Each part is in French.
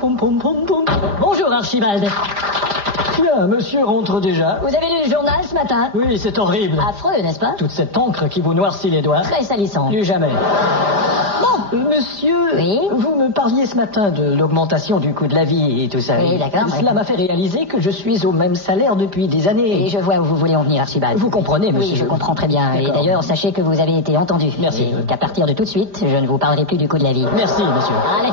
Bonjour Archibald. Bien, monsieur rentre déjà. Vous avez lu le journal ce matin? Oui, c'est horrible. Affreux, n'est-ce pas? Toute cette encre qui vous noircit les doigts. Très salissant. Plus jamais. Bon. Monsieur, oui, vous me parliez ce matin de l'augmentation du coût de la vie et tout ça. Oui, d'accord. Cela m'a fait réaliser que je suis au même salaire depuis des années. Et je vois où vous voulez en venir, Archibald. Vous comprenez, monsieur? Oui, je comprends très bien. Et d'ailleurs, sachez que vous avez été entendu. Merci. Et qu'à partir de tout de suite, je ne vous parlerai plus du coût de la vie. Merci, monsieur. Allez.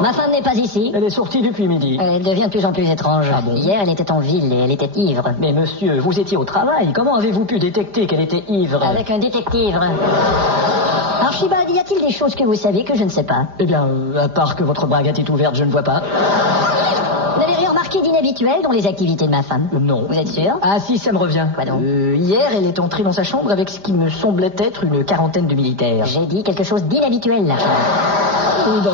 Ma femme n'est pas ici. Elle est sortie depuis midi. Elle devient de plus en plus étrange. Ah bon? Hier, elle était en ville et elle était ivre. Mais monsieur, vous étiez au travail. Comment avez-vous pu détecter qu'elle était ivre? Avec un détective. Archibald, y a-t-il des choses que vous savez que je ne sais pas? Eh bien, à part que votre braguette est ouverte, je ne vois pas. Vous n'avez rien remarqué d'inhabituel dans les activités de ma femme? Non. Vous êtes sûr? Ah si, ça me revient. Quoi donc? Hier, elle est entrée dans sa chambre avec ce qui me semblait être une quarantaine de militaires. J'ai dit quelque chose d'inhabituel, là.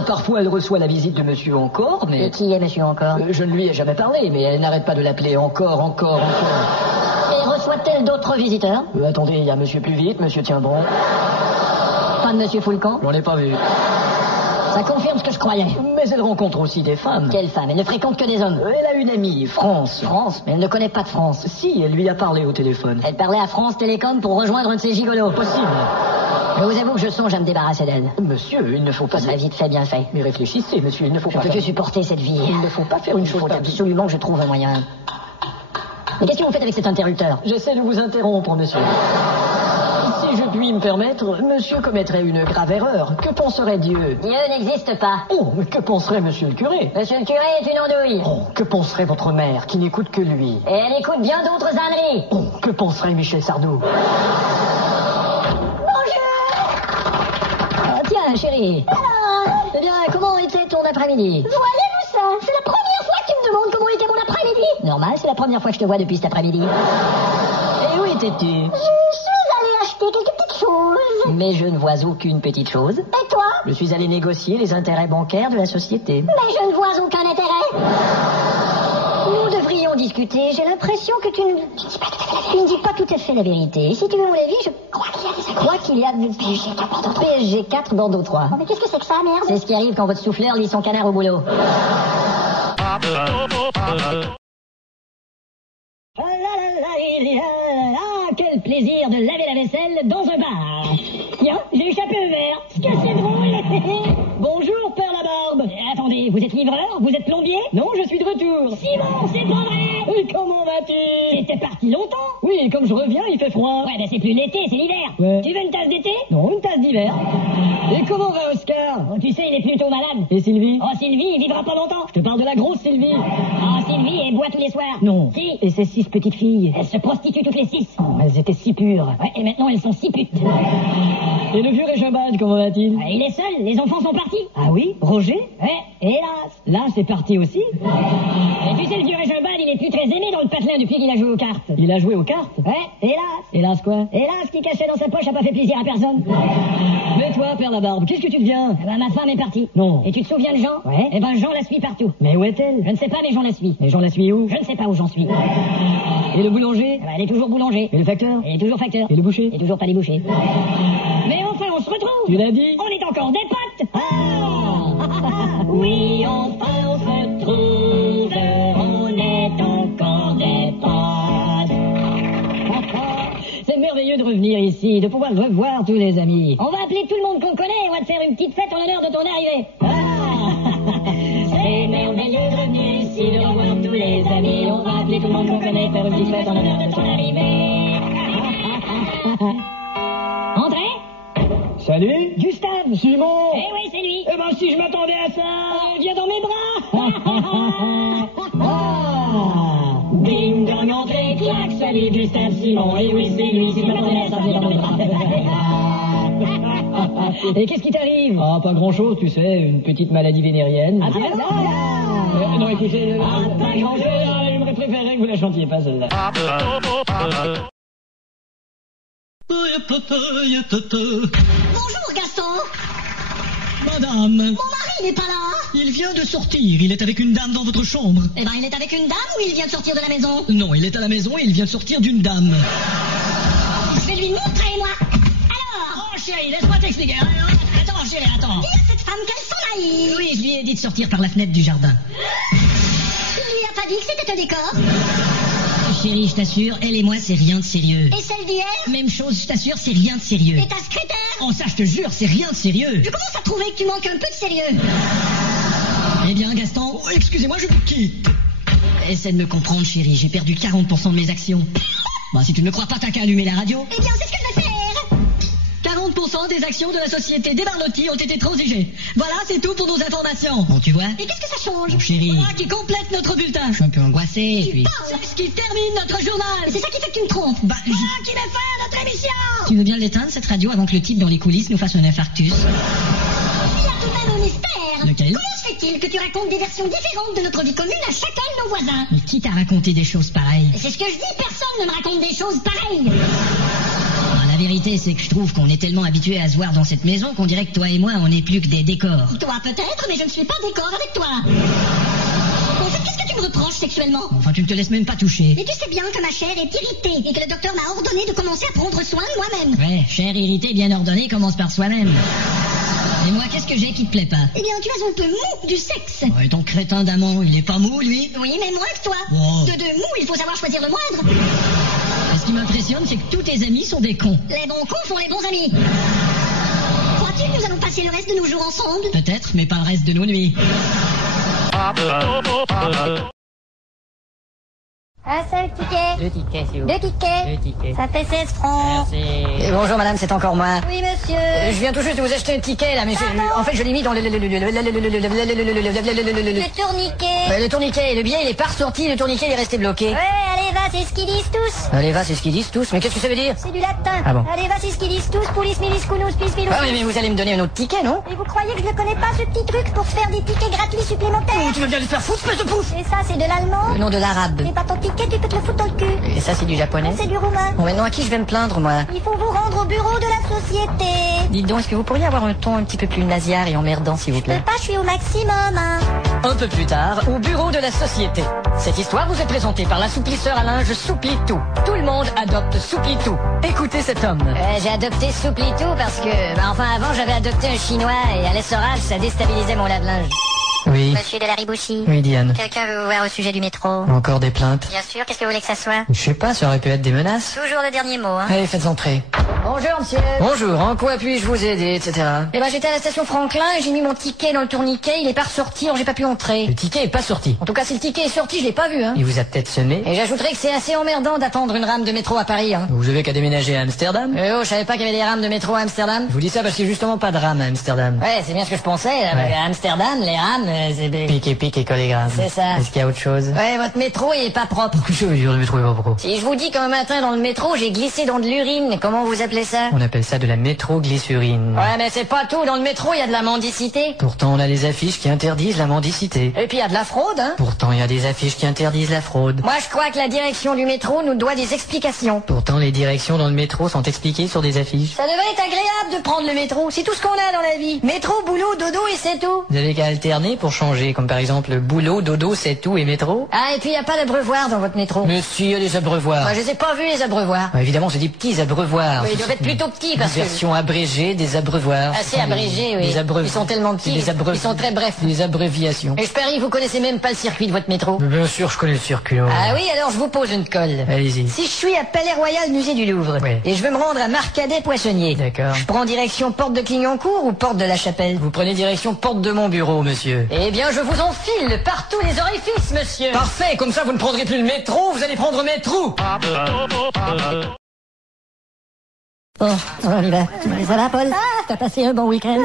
Parfois, elle reçoit la visite de monsieur encore, mais... Et qui est monsieur encore? Je ne lui ai jamais parlé, mais elle n'arrête pas de l'appeler encore. Et reçoit-elle d'autres visiteurs? Attendez, il y a monsieur plus vite, monsieur tient bon. Pas de monsieur Foulcan? J'en ai pas vu. Ça confirme ce que je croyais. Mais elle rencontre aussi des femmes. Quelle femme? Elle ne fréquente que des hommes. Elle a une amie, France. France? Mais elle ne connaît pas de France. Si, elle lui a parlé au téléphone. Elle parlait à France Télécom pour rejoindre un de ses gigolos. Possible. Je vous avoue que je songe à me débarrasser d'elle. Monsieur, il ne faut pas... Ça serait vite fait, bien fait. Mais réfléchissez, monsieur, il ne faut pas... Je peux que supporter cette vie. Il ne faut pas faire une chose... Il faut absolument que je trouve un moyen. Mais qu'est-ce que vous faites avec cet interrupteur? J'essaie de vous interrompre, monsieur. Si je puis me permettre, monsieur commettrait une grave erreur. Que penserait Dieu? Dieu n'existe pas. Oh, mais que penserait monsieur le curé? Monsieur le curé est une andouille. Oh, que penserait votre mère, qui n'écoute que lui? Et elle écoute bien d'autres âneries. Oh, que penserait Michel Sardou? Tiens, chérie. Alors, Eh bien, comment était ton après-midi? voyez-vous ça? C'est la première fois que tu me demandes comment était mon après-midi. Normal, c'est la première fois que je te vois depuis cet après-midi. Et où étais-tu? Je suis allée acheter quelques petites choses. Mais je ne vois aucune petite chose. Et toi? Je suis allé négocier les intérêts bancaires de la société. Mais je ne vois aucun intérêt. Nous devrions discuter. J'ai l'impression que tu ne dis pas tout à fait la vérité. Et si tu veux mon avis, je crois qu'il y a PSG 4 Bordeaux 3. Mais qu'est-ce que c'est que ça, merde? C'est ce qui arrive quand votre souffleur lit son canard au boulot. Ah, quel plaisir de laver la vaisselle dans un bar. Tiens, j'ai échappé un verre. Qu'est-ce que c'est drôle. Bonjour, Père Labarbe. Attendez, vous êtes livreur? Vous êtes plombier? Non, je suis de retour. Simon, c'est pas vrai. Et comment vas-tu? T'étais parti longtemps? Oui, comme je reviens, il fait froid. Ouais, ben c'est plus l'été, c'est l'hiver. Ouais. Tu veux une tasse d'été? Non, une tasse d'hiver. Et comment va Oscar? Oh, tu sais, il est plutôt malade. Et Sylvie? Oh, Sylvie, il vivra pas longtemps. Je te parle de la grosse Sylvie. Oh, Sylvie, elle boit tous les soirs. Non. Si. Et ses 6 petites filles? Elles se prostituent toutes les 6. Oh, elles étaient si pures. Ouais, et maintenant elles sont si putes. Et le vieux Régimbald, comment va-t-il? Il est seul, les enfants sont partis. Ah oui? Roger? Ouais, hélas. Là, c'est parti aussi. Et tu sais, le vieux Régimbald, il est plus très aimé dans le patelin depuis qu'il a joué aux cartes. Il a joué aux cartes? Ouais, hélas. Hélas quoi? Hélas, ce qu'il cachait dans sa poche a pas fait plaisir à personne. Mais toi, Père Labarbe, qu'est-ce que tu deviens? Eh ben, ma femme est partie. Non. Et tu te souviens de Jean? Ouais. Eh ben, Jean la suit partout. Mais où est-elle? Je ne sais pas, mais Jean la suit. Et Jean la suit où? Je ne sais pas où j'en suis. Et le boulanger? Eh ben, elle est toujours boulanger. Et le facteur? Elle est toujours facteur. Et le boucher? Et toujours pas les bouchers. Mais enfin, on se retrouve. Tu l'as dit? On est encore des potes. Ah oui, enfin, on se retrouve. On est encore des potes. C'est merveilleux de revenir ici, de pouvoir revoir tous les amis. On va appeler tout le monde qu'on connaît et on va te faire une petite fête en l'honneur de ton arrivée. C'est merveilleux de revenir ici, de revoir tous les amis. On va appeler tout le monde qu'on connaît, faire une petite fête en l'honneur de ton arrivée. André? Salut? Gustave? Simon? Eh oui, c'est lui. Eh ben, si je m'attendais à ça... Viens dans mes bras. Bing, dong, entrée, clac, salut Gustave Simon. Eh oui, c'est lui, si je m'attendais à ça, viens dans mes bras. Et qu'est-ce qui t'arrive? Ah, pas grand-chose, tu sais, une petite maladie vénérienne. Ah, bien ça. Non, écoutez... pas grand-chose. J'aurais préféré que vous la chantiez pas, celle-là. Bonjour, Gaston. Madame, Mon mari n'est pas là. il vient de sortir. Il est avec une dame dans votre chambre. Eh ben, il est avec une dame ou il vient de sortir de la maison? Non, il est à la maison et il vient de sortir d'une dame. Je vais lui montrer, moi. Alors? Oh, chérie, laisse-moi t'expliquer. Attends, chérie, attends. Dis à cette femme qu'elle s'en envahi. Oui, je lui ai dit de sortir par la fenêtre du jardin. Tu lui as pas dit que c'était un décor? Chérie, je t'assure, elle et moi, c'est rien de sérieux. Et celle d'hier? Même chose, je t'assure, c'est rien de sérieux. Et ta secrétaire? Oh, ça, je te jure, c'est rien de sérieux. Je commence à trouver que tu manques un peu de sérieux. Eh bien, Gaston, excusez-moi, je vous quitte. Essaie de me comprendre, chérie, j'ai perdu 40% de mes actions. Bah, si tu ne me crois pas, t'as qu'à allumer la radio. Eh bien, c'est ce que je vais faire. 40% des actions de la société Desbarlotti ont été transigées. Voilà, c'est tout pour nos informations. Bon, tu vois? Et qu'est-ce que ça change? Mon chéri. Voilà qui complète notre bulletin. Je suis un peu angoissé, Tu puis... parles. C'est ce qui termine notre journal. C'est ça qui fait que tu me trompes. Bah, Voilà qui met fin à notre émission. Tu veux bien l'éteindre, cette radio, avant que le type dans les coulisses nous fasse un infarctus? Il y a tout de même un mystère. Lequel? Comment se fait-il que tu racontes des versions différentes de notre vie commune à chacun de nos voisins? Mais qui t'a raconté des choses pareilles? Et c'est ce que je dis, personne ne me raconte des choses pareilles. Ah, la vérité, c'est que je trouve qu'on est tellement habitués à se voir dans cette maison qu'on dirait que toi et moi, on n'est plus que des décors. Toi peut-être, mais je ne suis pas d'accord avec toi. En fait, qu'est-ce que tu me reproches sexuellement? Enfin, tu ne te laisses même pas toucher. Mais tu sais bien que ma chair est irritée et que le docteur m'a ordonné de commencer à prendre soin de moi-même. Ouais, chair irritée, bien ordonnée, commence par soi-même. Et moi, qu'est-ce que j'ai qui te plaît pas? Eh bien, tu as un peu mou du sexe. Ouais, ton crétin d'amant, il est pas mou, lui? Oui, mais moins que toi. Oh. De deux mous, il faut savoir choisir le moindre. Et ce qui m'impressionne, c'est que tous tes amis sont des cons. Les bons cons font les bons amis. Crois-tu que nous allons passer le reste de nos jours ensemble? Peut-être, mais pas le reste de nos nuits. Un seul ticket. 2 tickets, s'il vous Deux plaît. tickets. 2 tickets. Ça fait 16 francs. Merci. Et bonjour madame, c'est encore moi. Oui, monsieur. Je viens tout juste de vous acheter un ticket là, mais en fait je l'ai mis dans le Le tourniquet. tourniquet. Et le billet il est pas ressorti, le tourniquet il est resté bloqué. Ouais, allez, va, c'est ce qu'ils disent tous. Allez va, c'est ce qu'ils disent tous, mais qu'est-ce que ça veut dire? C'est du latin. Ah bon. Allez, va, c'est ce qu'ils disent tous. Poulis, milis, counous, pis, pilous. Ah oui, mais vous allez me donner un autre ticket, non? Et vous croyez que je ne connais pas ce petit truc pour se faire des tickets gratuits supplémentaires? Tu veux bien les faire foutre, espèce de pouf? Et ça, c'est de l'allemand. Non, de l'arabe. C'est pas ton ticket, tu peux te le foutre dans le cul. Et ça c'est du japonais. C'est du roumain. Bon maintenant à qui je vais me plaindre moi? Il faut vous rendre au bureau de la société. Dites donc, est-ce que vous pourriez avoir un ton un petit peu plus nasillard et emmerdant s'il vous Je peux plaît? pas, je suis au maximum, hein. Un peu plus tard, au bureau de la société. Cette histoire vous est présentée par l'assouplisseur à linge Souplitou. Tout le monde adopte Souplitou. Écoutez cet homme. J'ai adopté Souplitou parce que, enfin avant j'avais adopté un chinois et à l'essorage ça déstabilisait mon lave-linge. Oui. Monsieur de la Ribouchie. Oui, Diane. Quelqu'un veut vous voir au sujet du métro? Encore des plaintes? Bien sûr, qu'est-ce que vous voulez que ça soit? Je sais pas, ça aurait pu être des menaces. Toujours le dernier mot, hein. Allez, faites entrer. Bonjour monsieur. Bonjour, en quoi puis-je vous aider, etc. Eh ben j'étais à la station Franklin et j'ai mis mon ticket dans le tourniquet, il est pas ressorti donc j'ai pas pu entrer. Le ticket est pas sorti. En tout cas si le ticket est sorti, je l'ai pas vu, hein. Il vous a peut-être semé. Et j'ajouterais que c'est assez emmerdant d'attendre une rame de métro à Paris, hein. Vous avez qu'à déménager à Amsterdam. Oh, je savais pas qu'il y avait des rames de métro à Amsterdam. Je vous dis ça parce qu'il y a justement pas de rame à Amsterdam. Ouais, c'est bien ce que je pensais. Ouais. À Amsterdam, les rames, c'est... Pique et collégramme. C'est ça. Est-ce qu'il y a autre chose? Ouais, votre métro, il est pas propre. Qu'est-ce que ça veut dire, le métro est pas propre? Si je vous dis qu'un matin dans le métro, j'ai glissé dans de l'urine, comment vous appelez ça? On appelle ça de la métroglycérine. Ouais, mais c'est pas tout. Dans le métro, il y a de la mendicité. Pourtant, on a des affiches qui interdisent la mendicité. Et puis il y a de la fraude, hein. Pourtant, il y a des affiches qui interdisent la fraude. Moi, je crois que la direction du métro nous doit des explications. Pourtant, les directions dans le métro sont expliquées sur des affiches. Ça devrait être agréable de prendre le métro. C'est tout ce qu'on a dans la vie. Métro, boulot, dodo et c'est tout. Vous avez qu'à alterner pour changer, comme par exemple boulot, dodo, c'est tout et métro. Ah, et puis il y a pas d'abreuvoir dans votre métro. Mais si, il y a des abreuvoirs. Moi, je les ai pas vus, les abreuvoirs. Ah, évidemment, c'est des petits abreuvoirs. Oui, ils doivent être plutôt petits parce Une que... version abrégée des abreuvoirs. Assez abrégés, oui. Des abreuves. Ils sont tellement petits. Des abreuves. Ils sont très brefs. Des abréviations. Et je parie que vous connaissez même pas le circuit de votre métro. Mais bien sûr, je connais le circuit. Ah oui, alors je vous pose une colle. Allez-y. Si je suis à Palais Royal, musée du Louvre, Oui. et je veux me rendre à Marcadet Poissonnier, D'accord. je prends direction porte de Clignancourt ou porte de la Chapelle? Vous prenez direction porte de mon bureau, monsieur. Eh bien, je vous enfile par tous les orifices, monsieur. Parfait, comme ça vous ne prendrez plus le métro, vous allez prendre mes trous. Bon, on y va. Ça va, Paul? T'as passé un bon week-end?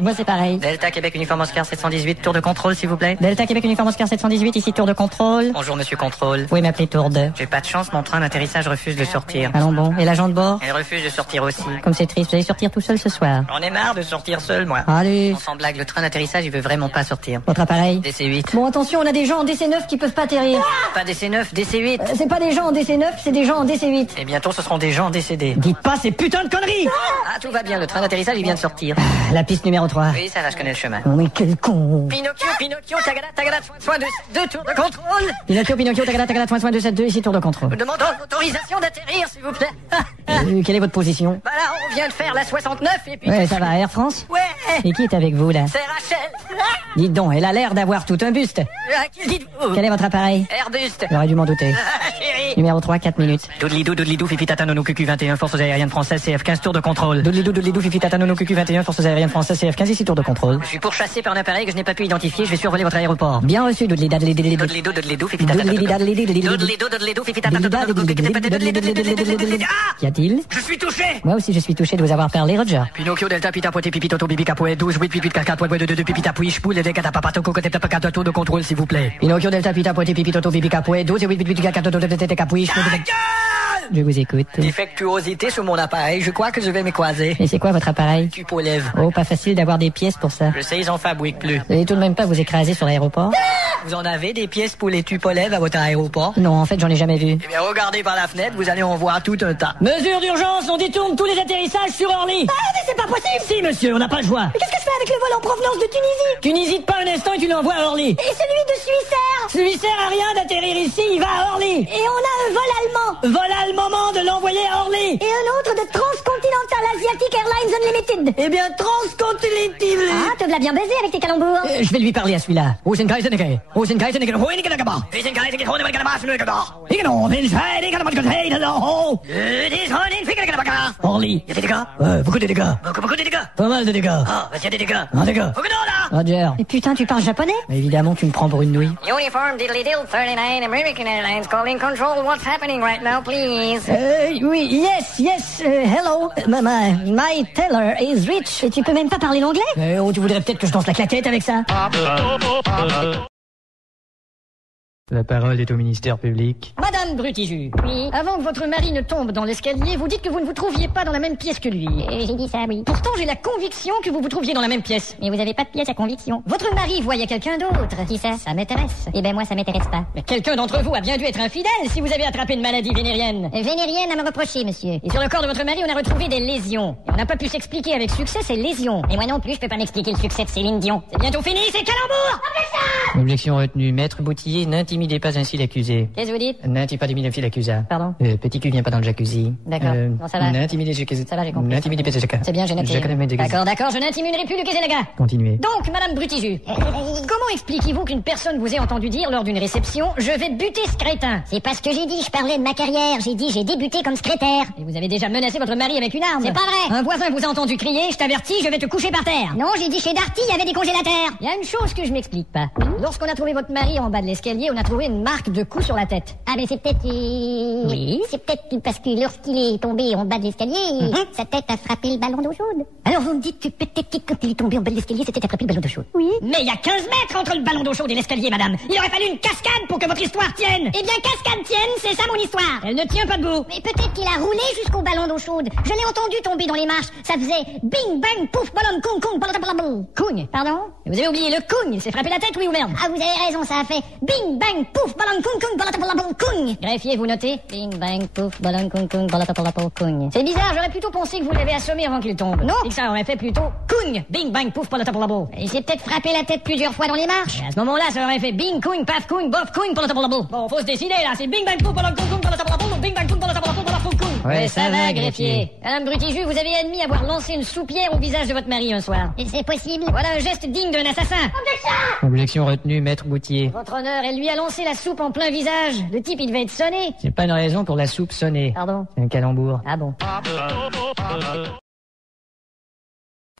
Moi, c'est pareil. Delta Québec Uniforme Oscar 718, tour de contrôle s'il vous plaît. Delta Québec Uniforme Oscar 718, ici tour de contrôle. Bonjour monsieur contrôle. Vous pouvez m'appeler Tourde. J'ai pas de chance, mon train d'atterrissage refuse de sortir. Allons bon. Et l'agent de bord? Elle refuse de sortir aussi. Comme c'est triste, vous allez sortir tout seul ce soir. J'en ai marre de sortir seul moi. Allez. On s'en blague, le train d'atterrissage il veut vraiment pas sortir. Votre appareil? DC8. Bon, attention, on a des gens en DC9 qui peuvent pas atterrir. Pas DC9, DC8. C'est pas des gens en DC9, c'est des gens en DC8. Et bientôt ce seront des gens décédés. Dites pas ces putains de conneries! Ah tout va bien, le train d'atterrissage il vient de sortir. La piste numéro 3. Oui ça va, je connais le chemin. Oh, mais quel con! Pinocchio, tagada, soin de deux tours de contrôle. Pinocchio, tagada, soin, 272, ici tour de contrôle. Nous demandons l'autorisation d'atterrir s'il vous plaît. Quelle est votre position? Bah là, on vient de faire la 69 et puis... Ouais, ça va, Air France? Ouais. Et qui est avec vous, là? C'est Rachel. Dites donc, elle a l'air d'avoir tout un buste. Dites-vous. Quel est votre appareil? Airbuste. J'aurais dû m'en douter. Chérie. Numéro 3, 4 minutes. Doudlidou, Fifi Tatanono, QQ21, Forces aériennes françaises, CF15, tour de contrôle. Doudlidou, Fifi Tatanono, QQ21, Forces aériennes françaises, CF15, ici tour de contrôle. Je suis pourchassé par un appareil que je n'ai pas pu identifier, je vais survoler votre aéroport. Bien reçu, Doudlidou, Fifi Tatanono. Doudlidou, Fifi Tatanono. Qu'y a-t-il? Je suis touché. Moi aussi, je suis touché de vous avoir parlé, Roger. Pinocchio, Delta, Pita, Poté, Pipi, Toto, Bibi, Capoe, 12, 8, 8, 8, 4, 4, 2, 2, 2, Pipi, Tapouille, Chpoul, Lévé, Cata, Papa, Toco, Côté, Tapaka, tour de contrôle, s'il vous plaît. Pinocchio, Delta, Pita, Poté, Pipi, Toto, Bibi, Capoe, 12, 8, 8, 8, 4, 4, 2, 2, 2, Capouille, Chpoul, Je vous écoute. Défectuosité sur mon appareil, je crois que je vais m'écroiser. Et c'est quoi votre appareil? Cupo lève. Oh, pas facile d'avoir des pièces pour ça. Je sais, ils en fabriquent plus. Vous allez tout de même pas vous écraser sur l'aéroport? Vous en avez des pièces pour les tupolèves à votre aéroport? Non, en fait, j'en ai jamais vu. Eh bien, regardez par la fenêtre, vous allez en voir tout un tas. Mesure d'urgence, on détourne tous les atterrissages sur Orly. Ah, mais c'est pas possible! Si, monsieur, on n'a pas le choix. Mais qu'est-ce que je fais avec le vol en provenance de Tunisie? Tu n'hésites pas un instant et tu l'envoies à Orly. Et celui de Suissair? Celui sert à rien d'atterrir ici, il va à Orly. Et on a un vol allemand? Voilà le moment de l'envoyer à Orly. Et un autre de Transcontinental Asiatic Airlines Unlimited. Eh bien, Transcontinental. Ah, te l'as bien baisé avec tes calembours. Je vais lui parler à celui-là. Orly. Il y a des dégâts? Beaucoup de dégâts. Beaucoup de dégâts. Pas mal de dégâts. Ah, il y a des dégâts. Un dégât. Beaucoup d'eau, là. Roger. Mais putain, tu parles japonais? Évidemment, tu me prends pour une nouille. Uniform diddly-dill 39 American Airlines calling control. What's happening right now, please? Oui, yes, hello. My teller is rich. Et tu peux même pas parler l'anglais? Oh, tu voudrais peut-être que je danse la claquette avec ça? La parole est au ministère public. Madame Brutiju. Oui. Avant que votre mari ne tombe dans l'escalier, vous dites que vous ne vous trouviez pas dans la même pièce que lui. J'ai dit ça, oui. Pourtant, j'ai la conviction que vous vous trouviez dans la même pièce. Mais vous avez pas de pièce à conviction. Votre mari voyait quelqu'un d'autre. Qui ça? Ça m'intéresse. Eh ben moi, ça m'intéresse pas. Mais quelqu'un d'entre vous a bien dû être infidèle si vous avez attrapé une maladie vénérienne. Vénérienne à me reprocher, monsieur. Et sur le corps de votre mari, on a retrouvé des lésions. Et on n'a pas pu s'expliquer avec succès ces lésions. Et moi non plus, je peux pas m'expliquer le succès de Céline Dion. C'est bientôt fini, c'est calembour! Objection retenue. Maître Boutillier, n'intimidez pas ainsi l'accusé. Qu'est-ce que vous dites? N'intimidez pas d'imiter l'accusé. Pardon? Petit cul vient pas dans le jacuzzi. D'accord. Bon, ça va. N'intimidez l'accusé. Ça va, j'ai compris. N'intimidez pas l'accusé. C'est bien, j'ai noté. D'accord, je n'intimiderai plus le Kézélaga. Continuez. Donc, Madame Brutiju, comment expliquez-vous qu'une personne vous ait entendu dire lors d'une réception « Je vais buter ce crétin » C'est pas ce que j'ai dit, je parlais de ma carrière. J'ai dit j'ai débuté comme secrétaire. Et vous avez déjà menacé votre mari avec une arme. C'est pas vrai. Un voisin vous a entendu crier « Je t'avertis, je vais te coucher par terre ». Non, j'ai dit chez Darty, il y avait des congélateurs. Il y a une chose que je m'explique pas. Lorsqu'on a trouvé votre mari en bas de l'escalier, on a trouvé une marque de coup sur la tête. Ah mais c'est peut-être... Oui. C'est peut-être parce que lorsqu'il est tombé en bas de l'escalier, sa tête a frappé le ballon d'eau chaude. Alors vous me dites que peut-être que quand il est tombé en bas de l'escalier, c'était attrapé le ballon d'eau chaude. Oui. Mais il y a 15 mètres entre le ballon d'eau chaude et l'escalier, madame. Il aurait fallu une cascade pour que votre histoire tienne. Eh bien, cascade tienne, c'est ça mon histoire. Elle ne tient pas debout. Mais peut-être qu'il a roulé jusqu'au ballon d'eau chaude. Je l'ai entendu tomber dans les marches. Ça faisait bing, bang, pouf, ballon, kung, kung, ballon. Kung. Pardon? Vous avez oublié le kung. Il s'est frappé la tête, oui ou merde? Ah, vous avez raison, ça a fait bing, bang, pouf, ballon, kung, kung, ballon, kung. Greffier, vous notez? Bing, bang, pouf, ballon, kung, kung, ballon, kung. C'est bizarre, j'aurais plutôt pensé que vous l'avez assommé avant qu'il tombe. Non. Et que ça aurait fait plutôt kung, bing, bang, pouf, ballon. Il s'est peut-être frappé la tête plusieurs fois dans les marches. À ce moment-là, ça aurait fait bing, kung, paf, kung, bof, kung, ballon. Bon, faut se décider, là. C'est bing, bang, pouf, ballon, kung, ballon, bing, bang, kung, ballon, kung. Ouais, ça va, greffier. Madame Brutiju, vous avez admis avoir lancé une soupière au visage de votre mari un soir. Et c'est possible. Voilà un geste digne d'un assassin. Objection retenue, maître Boutier. Votre honneur, elle lui a lancé la soupe en plein visage. Le type, il devait être sonné. C'est pas une raison pour la soupe sonner. Pardon? C'est un calembour. Ah bon?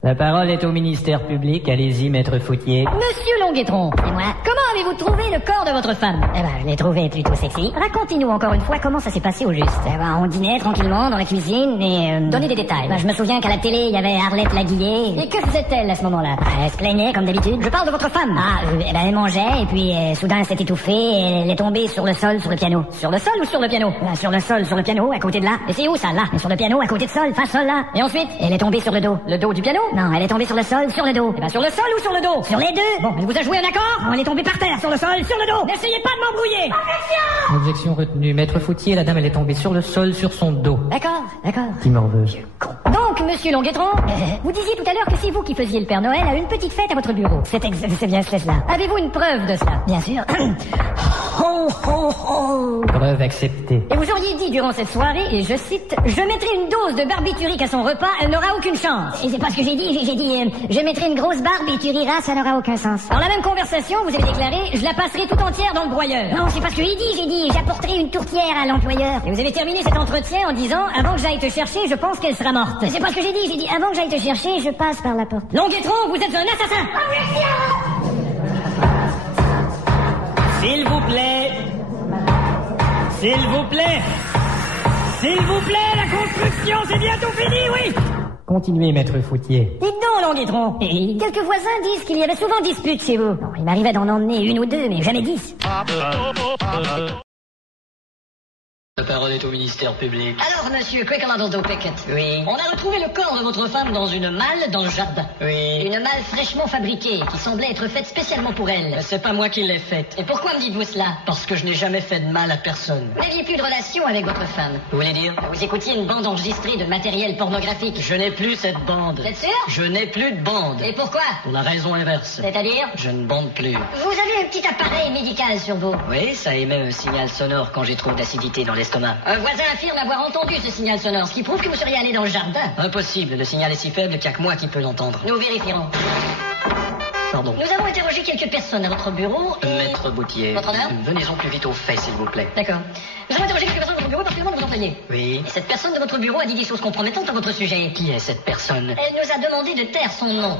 La parole est au ministère public. Allez-y, maître Foutier. Monsieur Longuetron, C'est moi. comment avez-vous trouvé le corps de votre femme? Eh ben, je l'ai trouvé plutôt sexy. Racontez-nous encore une fois comment ça s'est passé au juste. Eh ben, on dînait tranquillement dans la cuisine et... Donnez des détails. Ben, je me souviens qu'à la télé, il y avait Arlette Laguillet. Et que faisait-elle à ce moment-là? Elle se plaignait comme d'habitude. Je parle de votre femme. Ah, eh ben, elle mangeait et puis soudain elle s'est étouffée et elle est tombée sur le sol, sur le piano. Sur le sol ou sur le piano? Sur le sol, sur le piano, à côté de là. Et c'est où ça, là? Et sur le piano, à côté de sol, face sol là. Et ensuite? Elle est tombée sur le dos. Le dos du piano? Non, elle est tombée sur le sol, sur le dos. Eh ben sur le sol ou sur le dos? Sur les deux. Bon, elle vous a joué un accord? Non, elle est tombée par terre, sur le sol, sur le dos. N'essayez pas de m'embrouiller! Objection retenue, maître Foutier. La dame, elle est tombée sur le sol, sur son dos. D'accord, d'accord. Qui m'en veut? Donc, monsieur Longuetron, vous disiez tout à l'heure que c'est vous qui faisiez le Père Noël à une petite fête à votre bureau. C'est bien cela. Avez-vous une preuve de cela? Bien sûr. ho, ho, ho. Preuve acceptée. Et vous auriez dit durant cette soirée, et je cite, je mettrai une dose de barbiturique à son repas, elle n'aura aucune chance. Et c'est pas ce que j'ai dit, je mettrai une grosse barbe et tu riras, ça n'aura aucun sens. Dans la même conversation, vous avez déclaré, je la passerai tout entière dans le broyeur. Non, c'est pas ce que j'ai dit, j'apporterai une tourtière à l'employeur. Et vous avez terminé cet entretien en disant, avant que j'aille te chercher, je pense qu'elle sera morte. C'est pas ce que j'ai dit, avant que j'aille te chercher, je passe par la porte. Longuetron, vous êtes un assassin. S'il vous plaît. S'il vous plaît. S'il vous plaît, la construction, c'est bientôt fini, oui. Continuez, maître Foutier. Dites donc, Longuetron. Quelques voisins disent qu'il y avait souvent dispute chez vous. Bon, il m'arrivait d'en emmener une ou deux, mais jamais 10. La parole est au ministère public. Alors, monsieur Quick-a-Dodo Pickett. Oui. On a retrouvé le corps de votre femme dans une malle dans le jardin. Oui. Une malle fraîchement fabriquée qui semblait être faite spécialement pour elle. C'est pas moi qui l'ai faite. Et pourquoi me dites-vous cela? Parce que je n'ai jamais fait de mal à personne. Vous n'aviez plus de relation avec votre femme. Vous voulez dire? Vous écoutiez une bande enregistrée de matériel pornographique. Je n'ai plus cette bande. Vous êtes sûr? Je n'ai plus de bande. Et pourquoi? Pour la raison inverse. C'est-à-dire? Je ne bande plus. Vous avez un petit appareil médical sur vous. Oui, ça émet un signal sonore quand j'ai trop d'acidité dans l'estomac. Un voisin affirme avoir entendu ce signal sonore, ce qui prouve que vous seriez allé dans le jardin. Impossible, le signal est si faible qu'il n'y a que moi qui peux l'entendre. Nous vérifierons. Pardon. Nous avons interrogé quelques personnes à votre bureau et... Maître Boutier. Votre honneur? Venez-en plus vite au fait, s'il vous plaît. D'accord. Nous avons interrogé quelques personnes à votre bureau, particulièrement de vos employés. Oui. Et cette personne de votre bureau a dit des choses compromettantes à votre sujet. Qui est cette personne? Elle nous a demandé de taire son nom.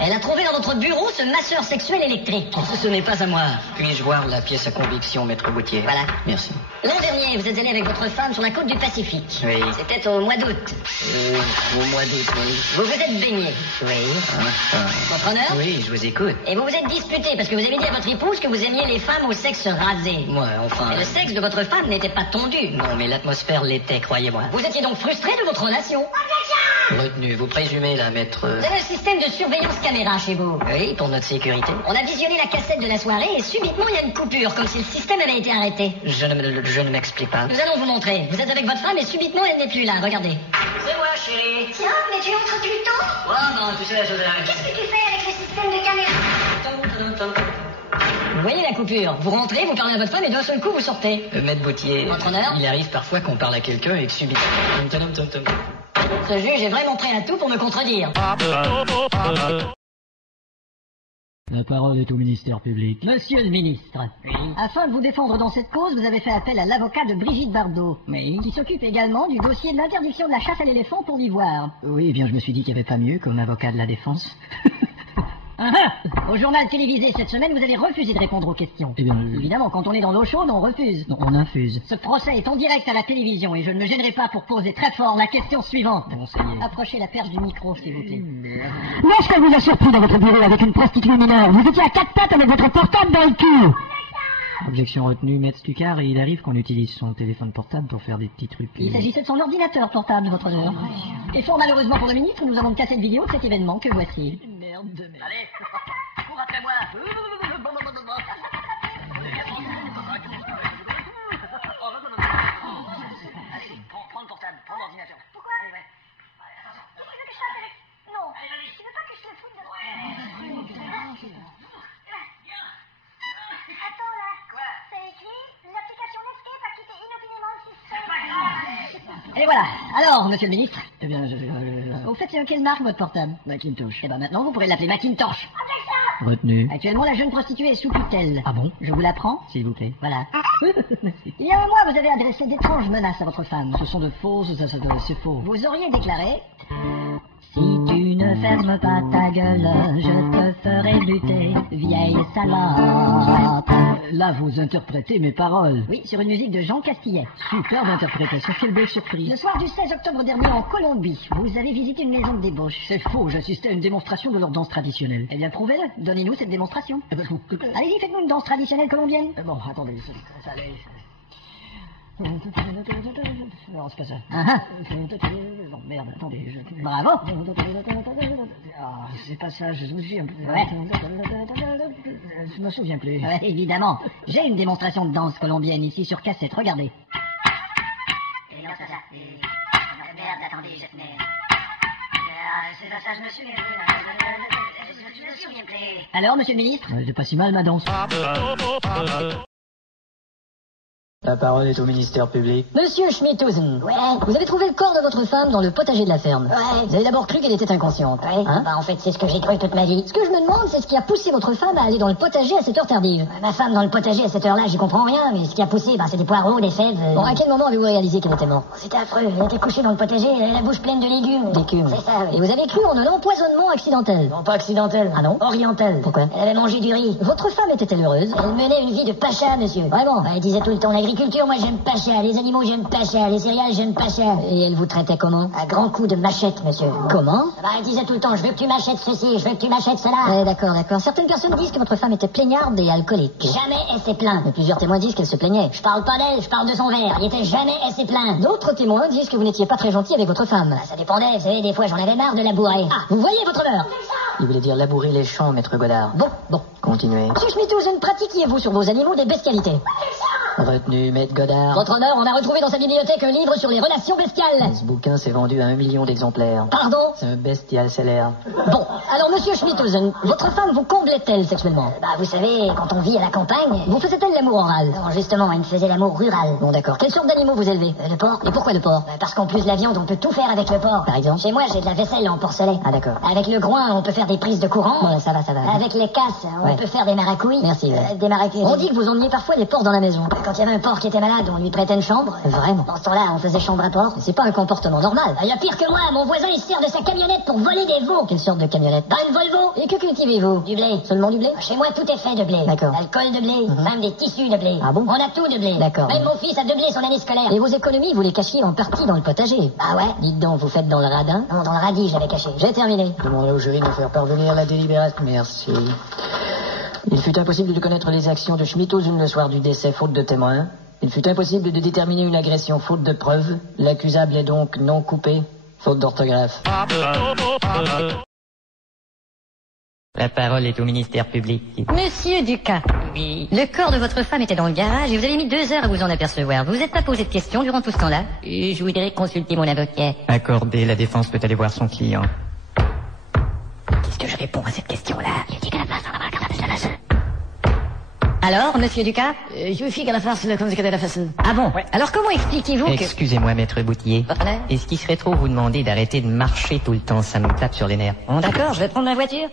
Elle a trouvé dans votre bureau ce masseur sexuel électrique. Ce n'est pas à moi. Puis-je voir la pièce à conviction, maître Boutier? Voilà. Merci. L'an dernier, vous êtes allé avec votre femme sur la côte du Pacifique. Oui. C'était au mois d'août. Au mois d'août, oui. Vous vous êtes baigné. Oui. Votre honneur? Oui, je vous écoute. Et vous vous êtes disputé parce que vous avez dit à votre épouse que vous aimiez les femmes au sexe rasé. Moi, enfin... Mais le sexe de votre femme n'était pas tondu. Non, mais l'atmosphère l'était, croyez-moi. Vous étiez donc frustré de votre relation. Retenu, vous présumez, là, maître... Vous avez un système de surveillance caméra chez vous. Oui, pour notre sécurité. On a visionné la cassette de la soirée et subitement il y a une coupure, comme si le système avait été arrêté. Je ne m'explique pas. Nous allons vous montrer. Vous êtes avec votre femme et subitement elle n'est plus là. Regardez. C'est moi, chérie. Tiens, mais tu entres plus tôt. Oh non, tu sais la chose de la... Qu'est-ce que tu fais avec le système de caméra? Vous voyez la coupure. Vous rentrez, vous parlez à votre femme et d'un seul coup vous sortez. Maître Boutier... Votre honneur? Il arrive parfois qu'on parle à quelqu'un et que subitement... Ce juge est vraiment prêt à tout pour me contredire. La parole est au ministère public. Monsieur le ministre, afin de vous défendre dans cette cause, vous avez fait appel à l'avocat de Brigitte Bardot, qui s'occupe également du dossier de l'interdiction de la chasse à l'éléphant pour l'ivoire. Oui, eh bien, je me suis dit qu'il n'y avait pas mieux comme avocat de la défense. Au journal télévisé cette semaine, vous avez refusé de répondre aux questions. Eh bien, Évidemment, quand on est dans l'eau chaude, on refuse. Non, on infuse. Ce procès est en direct à la télévision et je ne me gênerai pas pour poser très fort la question suivante. Bon, ça y est. Approchez la perche du micro, s'il vous plaît. Qu'est-ce qu'elle vous a surpris dans votre bureau avec une prostituée mineure? Vous étiez à 4 pattes avec votre portable dans le cul. Objection retenue, maître Stucard, et il arrive qu'on utilise son téléphone portable pour faire des petits trucs. Il s'agissait de son ordinateur portable, votre honneur. Et fort malheureusement pour le ministre, nous avons une cassette vidéo de cet événement que voici. Merde de merde. Allez, cours après moi. Allez, prends le portable, prends l'ordinateur. Pourquoi? Tu veux que je fasse avec... Non. Tu veux pas que je te foute de... Attends là. Quoi? C'est écrit, l'application Netscape a quitté inopinément le système. Et voilà. Alors, monsieur le ministre, Eh bien, au fait, c'est quelle marque votre portable? Macintosh. Eh ben maintenant, vous pourrez l'appeler Macintosh. Retenu. Actuellement, la jeune prostituée est sous tutelle. Ah bon? Je vous la prends? S'il vous plaît. Voilà. Merci. Il y a un mois, vous avez adressé d'étranges menaces à votre femme. Ce sont de fausses, c'est faux. Vous auriez déclaré... Si tu ne fermes pas ta gueule, je te ferai lutter, vieille salope. Là, vous interprétez mes paroles. Oui, sur une musique de Jean Castillet. Superbe interprétation, quelle belle surprise. Le soir du 16 octobre dernier en Colombie, vous avez visité une maison de débauche. C'est faux, j'assistais à une démonstration de leur danse traditionnelle. Eh bien, prouvez-le. Donnez-nous cette démonstration. Eh ben, Allez-y, faites-nous une danse traditionnelle colombienne. bon, attendez, ça allait... Non, c'est pas ça. Non, merde, attendez, Bravo. Ah, c'est pas ça, je me souviens plus. Ouais. Je me souviens plus. Ouais, évidemment. J'ai une démonstration de danse colombienne ici sur cassette, regardez. Et non, ça. Merde, attendez, je te mets... c'est pas ça, je me souviens plus. Alors, monsieur le ministre? C'est pas si mal, ma danse. La parole est au ministère public. Monsieur Schmidhusen. Ouais. Vous avez trouvé le corps de votre femme dans le potager de la ferme. Ouais. Vous avez d'abord cru qu'elle était inconsciente. Ouais. Hein? Bah, en fait, c'est ce que j'ai cru toute ma vie. Ce que je me demande, c'est ce qui a poussé votre femme à aller dans le potager à cette heure tardive. Ma femme dans le potager à cette heure-là, j'y comprends rien, mais ce qui a poussé, bah, c'est des poireaux, des fèves. Bon, à quel moment avez-vous réalisé qu'elle était morte? C'était affreux. Elle était couchée dans le potager, elle avait la bouche pleine de légumes. D'écume. C'est ça, oui. Et vous avez cru en un empoisonnement accidentel? Non, pas accidentel. Ah non? Oriental. Pourquoi? Elle avait mangé du riz. Votre femme était-elle heureuse? Elle menait une vie de pacha, monsieur. Vraiment? Elle disait tout le temps, l'agriculture, moi j'aime pacha. Les animaux, j'aime pacha. Les céréales, j'aime pacha. Et elle vous traitait comment? À grands coups de machette, monsieur. Comment? Bah, elle disait tout le temps, je veux que tu m'achètes ceci, je veux que tu m'achètes cela. D'accord. Certaines personnes disent que votre femme était plaignarde et alcoolique. Jamais elle s'est plainte. Mais plusieurs témoins disent qu'elle se plaignait. Je parle pas d'elle, je parle de son verre. Il était jamais elle s'est plainte. D'autres témoins disent que vous n'étiez pas très gentil avec votre femme. Bah, ça dépendait, vous savez, des fois j'en avais marre de la bourrer. Ah, vous voyez votre honneur? Il voulait dire labourer les champs, maître Godard. Bon. Continuez. Monsieur Schmidhusen, pratiquiez-vous sur vos animaux des bestialités? Retenu, maître Godard. Votre honneur, on a retrouvé dans sa bibliothèque un livre sur les relations bestiales. Ce bouquin s'est vendu à 1 million d'exemplaires. Pardon? C'est un bestial salaire. Bon, alors monsieur Schmidhusen, votre femme vous comblait-elle sexuellement? Bah, vous savez, quand on vit à la campagne... Vous faisait-elle l'amour oral? Non, justement, elle me faisait l'amour rural. Bon, d'accord. Quelle sorte d'animaux vous élevez? Le porc. Et pourquoi le porc? Bah, parce qu'en plus de la viande, on peut tout faire avec le porc. Par exemple? Chez moi, j'ai de la vaisselle en porcelaine. Ah, d'accord. Avec le groin, on peut faire des prises de courant. Bon, ça va. Avec les casses, on Ouais. peut faire des maracouilles. Merci, ouais. Des maracouilles. On dit que vous emmeniez parfois des porcs dans la maison. Quand il y avait un porc qui était malade, on lui prêtait une chambre. Vraiment? Dans ce temps-là, on faisait chambre à porc. C'est pas un comportement normal. Il y a pire que moi, mon voisin, il se sert de sa camionnette pour voler des veaux. Quelle sorte de camionnette? Bah, une Volvo. Et que cultivez-vous? Du blé. Seulement du blé? Chez moi, tout est fait de blé. D'accord. L'alcool de blé, même des tissus de blé. Ah bon? On a tout de blé. D'accord. Même mon fils a de blé son année scolaire. Et vos économies, vous les cachiez en partie dans le potager? Ah ouais? Dites donc, vous faites dans le radin? Non, dans le radis, j'avais caché. J'ai terminé. Je demanderai au jury de me faire parvenir la délibération. Merci. Il fut impossible de connaître les actions de Schmidhusen le soir du décès, faute de témoins. Il fut impossible de déterminer une agression, faute de preuves. L'accusable est donc non coupé, faute d'orthographe. La parole est au ministère public. Monsieur Ducas. Oui. Le corps de votre femme était dans le garage et vous avez mis 2 heures à vous en apercevoir. Vous vous êtes pas posé de questions durant tout ce temps-là? Et je voudrais consulter mon avocat. Accordé, la défense peut aller voir son client. Qu'est-ce que je réponds à cette question-là? Il dit que la place dans la carte de la face. Alors, monsieur Ducas? Je fiche à la face le conseil de la face. Ah bon? Ouais. Alors comment expliquez-vous que... Excusez-moi, maître Boutier. Votre honneur? Est-ce qu'il serait trop vous demander d'arrêter de marcher tout le temps? Ça me tape sur les nerfs. Bon d'accord, je vais prendre ma voiture.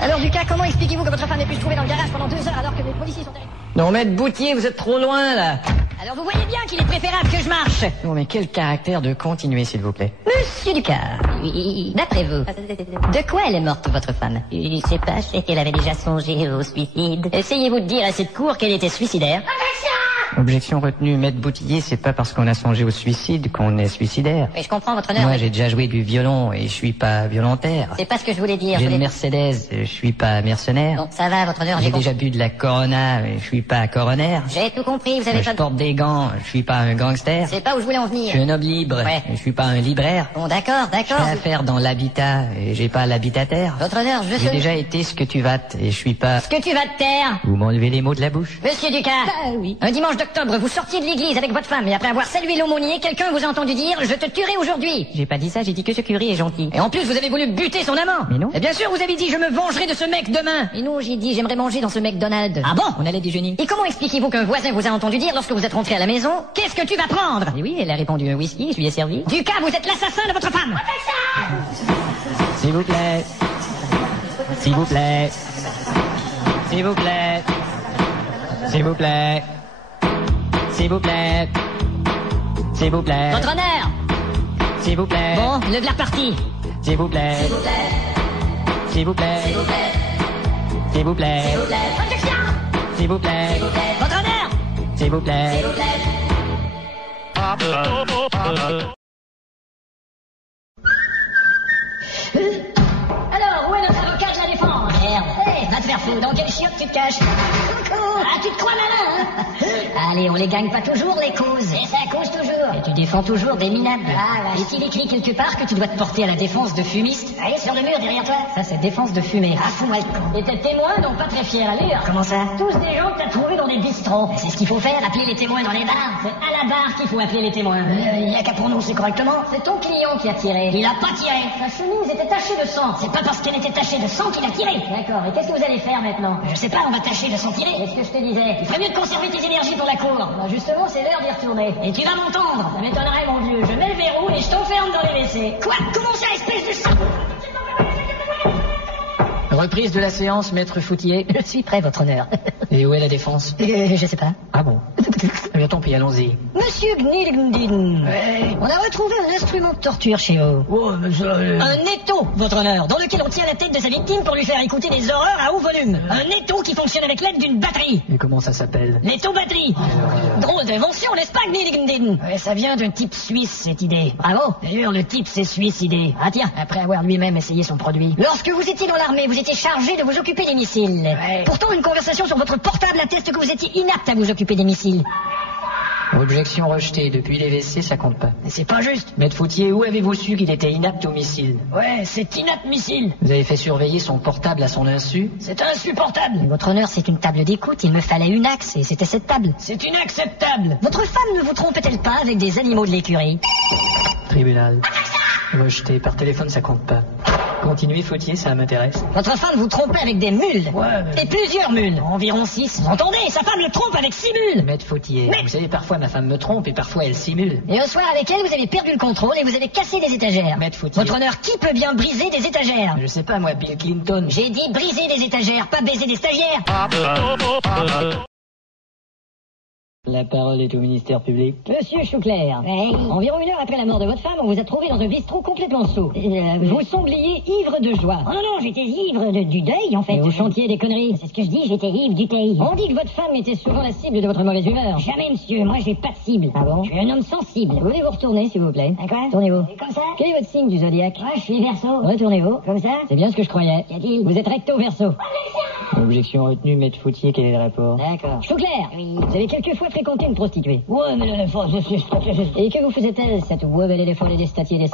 Alors Ducas, comment expliquez-vous que votre femme ait pu se trouver dans le garage pendant 2 heures alors que les policiers sont arrivés? Non, maître Boutier, vous êtes trop loin, là. Alors vous voyez bien qu'il est préférable que je marche. Non, mais quel caractère de continuer, s'il vous plaît. Monsieur Ducas, Oui. d'après vous, de quoi elle est morte, votre femme? Je sais pas, c'est qu'elle avait déjà songé au suicide. Essayez-vous de dire à cette cour qu'elle était suicidaire? Objection retenue, maître Boutier, c'est pas parce qu'on a songé au suicide qu'on est suicidaire. Oui, je comprends votre honneur. Moi, mais j'ai déjà joué du violon et je suis pas violontaire. c'est pas ce que je voulais dire. J'ai Je une voulais- Mercedes, je suis pas mercenaire. Bon, ça va, votre honneur, J'ai j'ai déjà compris. bu de la Corona, je suis pas coroner. J'ai tout compris, vous avez Je pas... porte des gants, je suis pas un gangster. C'est pas où je voulais en Je venir. suis un homme libre, Ouais. je suis pas un libraire. Bon, d'accord. Je fais affaire dans l'habitat et j'ai pas l'habitataire. Votre honneur, je J'ai sais... déjà été ce que tu vas et je suis pas... Ce que tu vas te taire. Vous m'enlevez les mots de la bouche. Monsieur Ducas. oui. Un dimanche d'octobre, vous sortiez de l'église avec votre femme et après avoir salué l'aumônier, quelqu'un vous a entendu dire « Je te tuerai aujourd'hui ». J'ai pas dit ça, j'ai dit que ce curé est gentil. Et en plus, vous avez voulu buter son amant. Mais non. Et bien sûr, vous avez dit « Je me vengerai de ce mec demain ». Et non, j'ai dit « J'aimerais manger dans ce McDonald's ». Ah bon? On allait déjeuner. Et comment expliquez-vous qu'un voisin vous a entendu dire lorsque vous êtes rentré à la maison « Qu'est-ce que tu vas prendre ?» Et oui, elle a répondu un whisky, je lui ai servi. Ducas, vous êtes l'assassin de votre femme. S'il vous plaît. S'il vous plaît. S'il vous plaît. S'il vous plaît. S'il vous plaît. S'il vous plaît. Votre honneur. S'il vous plaît. Bon, le v'là reparti. S'il vous plaît. S'il vous plaît. S'il vous plaît. Objection. S'il vous plaît. Votre honneur. S'il vous plaît. Alors, où est notre avocat de la défense? Merde. Hé, va te faire foutre. Dans quel chiotte tu te caches? Coucou. Ah, tu te crois malin, hein? Allez, on les gagne pas toujours, les causes. Et ça cause toujours. Et tu défends toujours des minables. Ah, Est-il écrit quelque part que tu dois te porter à la défense de fumistes? Allez, sur le mur derrière toi. Ça, c'est défense de fumée. Ah, fous-moi le camp. Et tes témoins n'ont pas très fière allure. Comment ça? Tous des gens que t'as trouvés dans des bistrots. C'est ce qu'il faut faire, appeler les témoins dans les bars. C'est à la barre qu'il faut appeler les témoins. Il y a qu'à prononcer correctement. C'est ton client qui a tiré. Il a pas tiré. Sa chemise était tachée de sang. C'est pas parce qu'elle était tachée de sang qu'il a tiré. D'accord, et qu'est-ce que vous allez faire maintenant? Je sais pas, on va tâcher de s'en tirer. Qu'est-ce que je te disais? Il ferait mieux de conserver tes énergies pour la cour. Bah justement, c'est l'heure d'y retourner. Et tu vas m'entendre. Ça m'étonnerait, mon vieux. Je mets le verrou et je t'enferme dans les WC. Quoi? Comment ça, espèce de sang? Reprise de la séance, maître Foutier. Je suis prêt, votre honneur. Et où est la défense? Je sais pas. Ah bon? Eh bien, tant pis, allons-y. Monsieur Gnilgndin, on a retrouvé un instrument de torture chez vous. Oh, mais ça... Un étau, votre honneur, dans lequel on tient la tête de sa victime pour lui faire écouter des horreurs à haut volume. Un étau qui fonctionne avec l'aide d'une batterie. Et comment ça s'appelle? L'étau-batterie. Drôle d'invention, n'est-ce pas, Gnilgndin? Ouais, ça vient d'un type suisse, cette idée. Bravo. D'ailleurs, le type s'est suicidé. Ah tiens, Après avoir lui-même essayé son produit. lorsque vous étiez dans l'armée, vous étiez chargé de vous occuper des missiles. Ouais. Pourtant, une conversation sur votre portable atteste que vous étiez inapte à vous occuper des missiles. Objection rejetée. Depuis les WC, ça compte pas. Mais c'est pas juste. Maître Foutier, où avez-vous su qu'il était inapte au missile? Ouais, c'est inadmissible. Vous avez fait surveiller son portable à son insu? C'est insupportable. Votre honneur, c'est une table d'écoute, il me fallait une axe, et c'était cette table. C'est inacceptable. Votre femme ne vous trompait-elle pas avec des animaux de l'écurie? Tribunal. Rejeté. Par téléphone, ça compte pas. Continuez, Foutier, ça m'intéresse. Votre femme vous trompait avec des mules. Ouais, mais... Et plusieurs mules. Environ 6. Vous entendez? Sa femme le trompe avec 6 mules. Maître Foutier, Mais- vous savez, parfois ma femme me trompe et parfois elle simule. Et un soir avec elle, vous avez perdu le contrôle et vous avez cassé des étagères. Maître Foutier. Votre honneur, qui peut bien briser des étagères? Je sais pas, moi, Bill Clinton. J'ai dit briser des étagères, pas baiser des stagiaires. La parole est au ministère public. Monsieur Chouclair, environ 1 heure après la mort de votre femme, on vous a trouvé dans un bistrot complètement saoul. Vous sembliez ivre de joie. Oh non, j'étais ivre du deuil, en fait. Et vous chantiez des conneries. C'est ce que je dis, j'étais ivre du deuil. On dit que votre femme était souvent la cible de votre mauvaise humeur. Jamais, monsieur, moi j'ai pas de cible. Ah bon? Je suis un homme sensible. Voulez-vous retourner, s'il vous plaît? D'accord. Tournez-vous. Et comme ça? Quel est votre signe du zodiaque? Ouais, je suis verso. Retournez-vous. Comme ça? C'est bien ce que je croyais. Qu'y a-t-il? Vous êtes recto verso. Objection retenue, Maître Foutier, quel est le rapport? D'accord. Chouclair, Oui. vous avez quelquefois fréquenté une prostituée. Ouais, mais Et que vous faisait-elle, cette webelle des folles des statiers?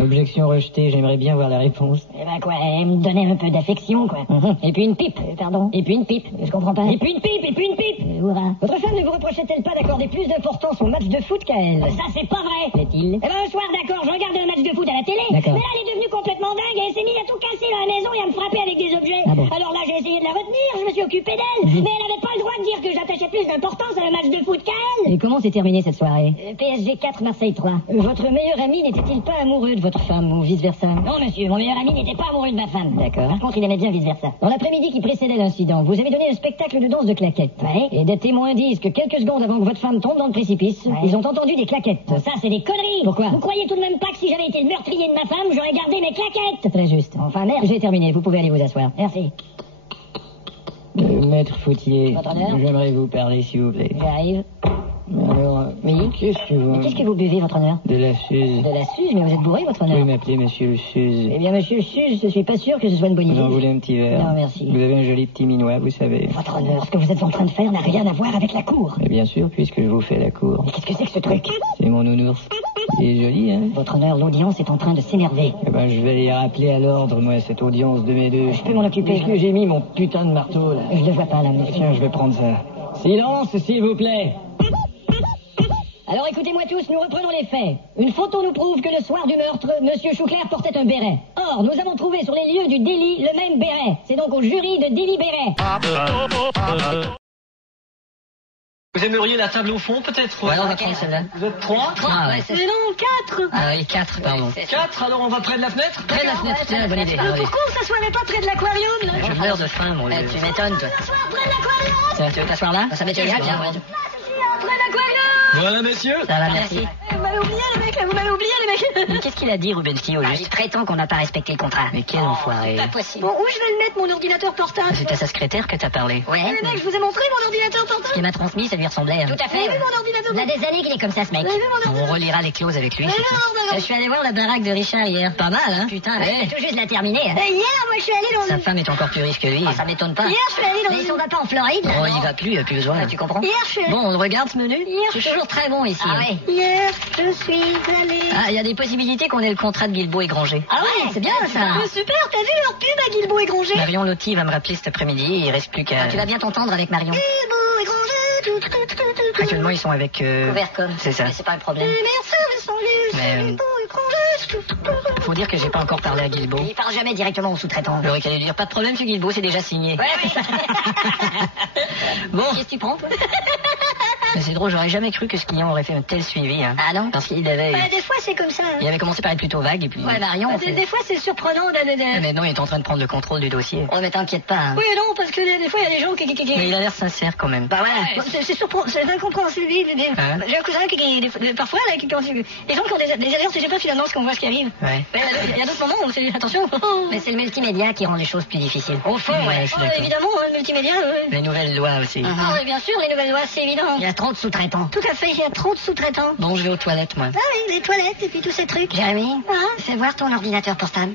Objection rejetée, j'aimerais bien voir la réponse. Eh ben quoi, elle me donnait un peu d'affection, quoi. Et puis une pipe. Pardon? Et puis une pipe. Je comprends pas. Et puis une pipe, et puis une pipe. Hurrah. Votre femme ne vous reprochait-elle pas d'accorder plus d'importance au match de foot qu'à elle? Ça, c'est pas vrai. Fait-il? Eh ben, un soir, d'accord, je regardais un match de foot à la télé. D'accord. Mais là, elle est devenue complètement dingue et elle s'est mise à tout casser dans la maison et à me frapper avec des objets. Ah bon? Alors là, j'ai essayé de la retenir, je me suis occupé d'elle. Mais elle avait pas le droit de dire que j'attachais plus d'importance à un match de foot qu'à elle. Et comment s'est terminée cette soirée? PSG 4, Marseille 3. Votre meilleur ami n'était-il pas amoureux de votre femme ou vice-versa? Non, monsieur, mon meilleur ami n'était pas amoureux de ma femme. D'accord. Par contre, il aimait bien vice-versa. Dans l'après-midi qui précédait l'incident, vous avez donné un spectacle de danse de claquettes. Ouais. Et des témoins disent que quelques secondes avant que votre femme tombe dans le précipice, Ouais. ils ont entendu des claquettes. Ça, c'est des conneries. Pourquoi? Vous croyez tout de même pas que si j'avais été le meurtrier de ma femme, j'aurais gardé mes claquettes? Très juste. Enfin, merde. J'ai terminé, vous pouvez aller vous asseoir. Merci. Maître Foutier, Votre honneur? j'aimerais vous parler, s'il vous plaît. J'arrive. Alors, Oui? qu'est-ce que vous... Mais qu'est-ce que vous buvez, votre honneur? De la Suze. De la Suze, mais vous êtes bourré, votre Vous honneur? pouvez m'appeler Monsieur le Suze. Eh bien, monsieur le Suze, je suis pas sûr que ce soit une bonne idée. Vous en voulez un petit verre? Non, merci. Vous avez un joli petit minois, vous savez. Votre honneur, ce que vous êtes en train de faire n'a rien à voir avec la cour. Mais bien sûr, puisque je vous fais la cour. Mais qu'est-ce que c'est que ce truc? C'est mon nounours. Il est joli, hein? Votre honneur, l'audience est en train de s'énerver. Eh ben, je vais les rappeler à l'ordre, moi, cette audience de mes deux. Je peux m'en occuper. Est-ce que j'ai mis mon putain de marteau, là? Je le vois pas, là, monsieur. Tiens, je vais prendre ça. Silence, s'il vous plaît. Alors écoutez-moi tous, nous reprenons les faits. Une photo nous prouve que le soir du meurtre, monsieur Chouclair portait un béret. Or, nous avons trouvé sur les lieux du délit le même béret. C'est donc au jury de délibérer. Vous aimeriez la table au fond, peut-être? Ouais, on va prendre celle-là. Vous êtes 3? Ah ouais. Mais non, 4! Ah oui, 4, pardon. 4, alors on va près de la fenêtre? Près de la fenêtre, c'est une bonne idée. Ah oui. Pourquoi on s'assoirait pas près de l'aquarium, là? Je meurs de faim, mon vieux. Tu m'étonnes, toi. Près de l'aquarium! Ça, tu veux t'asseoir là? Ça m'étonne bien, ouais. Près de l'aquarium! Voilà, messieurs. Ça va, merci. Vous m'avez oublié, les mecs! mecs, là, vous m'avez oublié, les mecs. Mais qu'est-ce qu'il a dit, Rubensky, au juste? Il prétend qu'on n'a pas respecté le contrat. Mais quel enfoiré. Pas possible. Bon, où je vais le mettre, mon ordinateur portable? C'est à sa secrétaire que t'as parlé. Ouais. Les mecs, je vous ai montré mon ordinateur Ce qu'il portable? m'a transmis, ça lui ressemblait. Tout à Vous avez fait. vu mon ordinateur Il y a portable? des années qu'il est comme ça, ce mec. Vous avez vu mon On ordinateur? relira les clauses avec lui. Mais c'est tout. non, Je suis allé voir la baraque de Richard hier. Pas mal, hein? Putain, Ouais. il tout juste la terminer. Et hier, moi, je suis allé dans Sa une... femme est encore plus riche que lui. Ah, ça m'étonne pas. Hier, je suis allé dans Mais une... si on va pas en Floride, là, Oh, non il va plus, il a plus besoin. Ah, tu comprends? Hier, je suis allé... Bon, on regarde ce menu? Hier, C'est toujours très bon ici. Ah hein. ouais. Hier, je suis allé... Ah, il y a des possibilités qu'on ait le contrat de Guilbeault et Granger. Ah ouais, c'est bien ça. Mais super, t'as vu leur pub à Guilbeault et Granger? Marion Lotti va me rappeler cet après-midi, il reste plus qu'à... Ah, tu vas bien t'entendre avec Marion. Guilbeault et Granger, tout. Actuellement, ils sont avec... Couvercom. C'est ça. Mais c'est pas un problème. Les meilleurs services en lieu, Mais, Guilbeault et Granger, Faut dire que j'ai pas encore parlé à Guilbeault. Il parle jamais directement aux sous-traitants. J'aurais qu'à lui dire, pas de problème, chez Guilbeault, c'est déjà signé. Ouais, oui. Bon, Qu'est-ce que tu prends, toi? mais c'est drôle, j'aurais jamais cru que ce client aurait fait un tel suivi. Hein. Ah non? Parce qu'il avait... Bah, des fois, c'est comme ça. Il avait commencé par être plutôt vague, et puis... Ouais, Marion, Des fois, c'est surprenant de... Maintenant, il est en train de prendre le contrôle du dossier. Oh, mais t'inquiète pas. Hein. Oui, non, parce que des fois, il y a des gens qui... Mais il a l'air sincère, quand même. Bah voilà. Bon, c'est surprenant, c'est incompréhensible. Hein? J'ai un cousin parfois, là, quand les gens qui ont des alertes, c'est pas finalement ce qu'on voit ce qui arrive. Ouais. Mais il y a d'autres moments où c'est attention. Mais c'est le multimédia qui rend les choses plus difficiles. Au fond, Ouais, je suis d'accord. évidemment, le multimédia. Les nouvelles lois aussi. Ah, oui, bien sûr, les nouvelles lois, c'est évident. Il y a trop de sous-traitants. Tout à fait, il y a trop de sous-traitants. Bon, je vais aux toilettes, moi. Ah oui, les toilettes et puis tous ces trucs. Jérémy, Hein? fais voir ton ordinateur portable.